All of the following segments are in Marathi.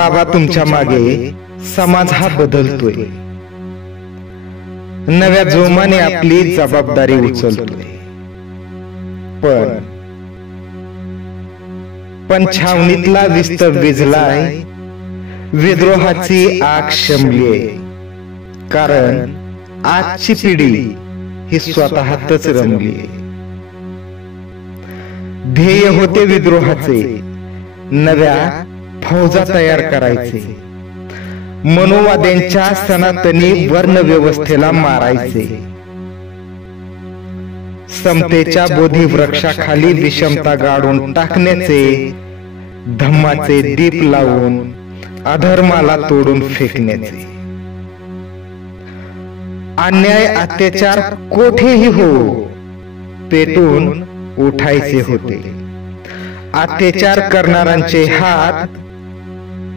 बाबा तुमच्या मागे समाज हा बदलतोय, नव्या जोमाने आपली जबाबदारी उचलतोय. पण छावणीतला विस्तर विझलाय, विद्रोहाची आग शमलीये. कारण आजची पिढी ही स्वतःतच रमलीये. ध्येय होते विद्रोहाचे, नव्या फौजा तयार करायचे, मनोवाद्यांच्या सनातनी वर्ण व्यवस्थेला मारायचे, समतेच्या बोधी वृक्षाखाली विषमता गाडून टाकण्याचे, धम्माचे दीप लावून अधर्माला तोडून फेकण्याचे. अन्याय अत्याचार कोठेही हो, पेटून उठायचे होते. अत्याचार करणाऱ्यांचे हात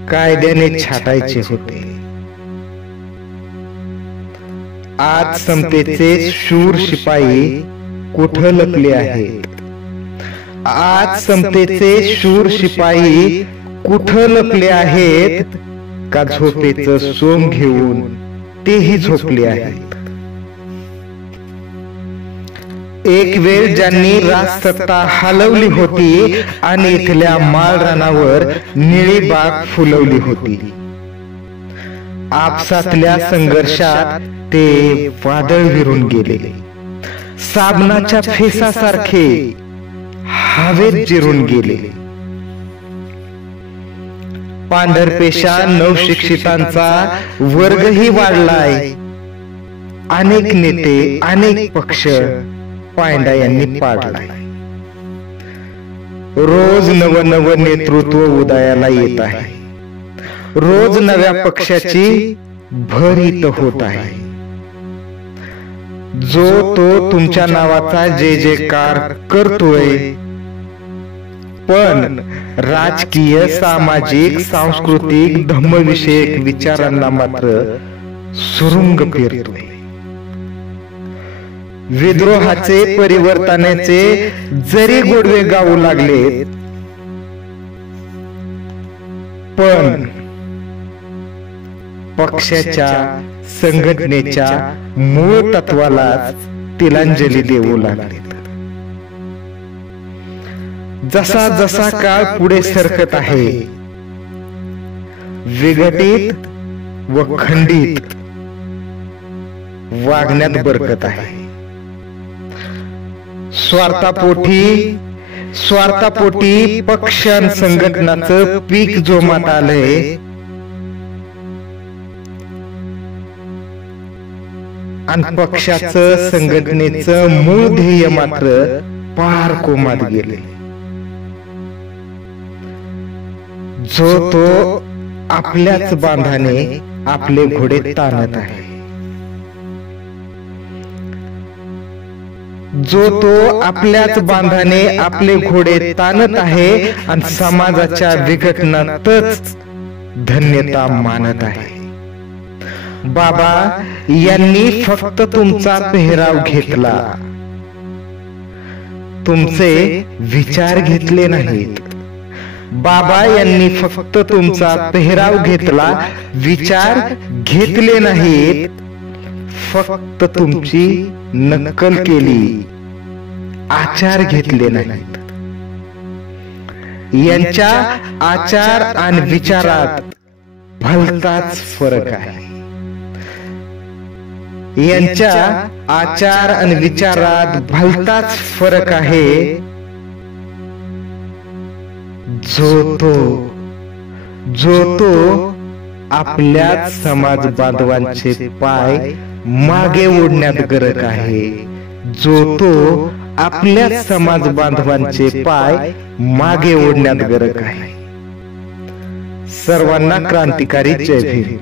कायद्याने छाटायचे होते. आज समतेचे शूर शिपाई कुठं लपले आहेत? आज समतेचे शूर शिपाई कुठं लपले आहेत? का झोपेचं सोंग घेऊन तेही झोपले आहेत? एक वेळ ज्यांनी राजसत्ता हलवली होती आणि इथल्या माळरानावर निळी बाग फुलवली होती, आपसातल्या संघर्षात ते वादळ विरून गेले. साबणाच्या फेसासारखे हवेत जिरून गेले. पांढरपेशा नवशिक्षितांचा वर्गही वाढलाय. अनेक नेते, अनेक पक्ष पायंडा यांनी पाडलाय. रोज नव नेतृत्व उदयाला येत आहे. रोज नव्या पक्षाची भरीत होत आहे. जो तो तुमच्या नावाचा जय जयकार करतोय, पण राजकीय, सामाजिक, सांस्कृतिक, धम्मविषयक विचारांना मात्र सुरुंग पेरतोय. विद्रोहाचे, परिवर्तनाचे जरी गोडवे गाऊ लागले, पण पक्षाच्या, संघटनेच्या मूळ तत्वालाच तिलांजली देऊ लागले. जसा जसा काळ पुढे सरकत आहे, विघटित व खंडित वागण्यात बरकत आहे. स्वार्थापोटी पक्ष संघटनाचं पीक जोमात आलंय. आणि पक्षाचं, संघटनेचं मूळ ध्येय मात्र पार कोमात गेले. जो तो आपल्याच बांधाने आपले घोडे ताणत आहे. जो तो आपल्याच बांधाने आपले घोडे ताणत आहे आणि समाजाच्या विघटनातच धन्यता मानत आहे. बाबा यांनी फक्त तुमचा पेहराव घेतला, तुमचे विचार घेतले नाहीत. बाबा यांनी फक्त तुमचा पेहराव घेतला, विचार घेतले नाहीत. फक्त तुमची नक्कल केली, आचार घेतले नाहीत. यांच्या आचार आणि विचारात भलताच फरक आहे. यांच्या आचार आणि विचारात भलताच फरक आहे. जो तो आपल्याच समाज बांधवांचे पाय मागे ओढण्यात गरज आहे. जो तो आपल्याच समाज बांधवांचे पाय मागे ओढण्यात गरज आहे. सर्वांना क्रांतिकारी जय भीम.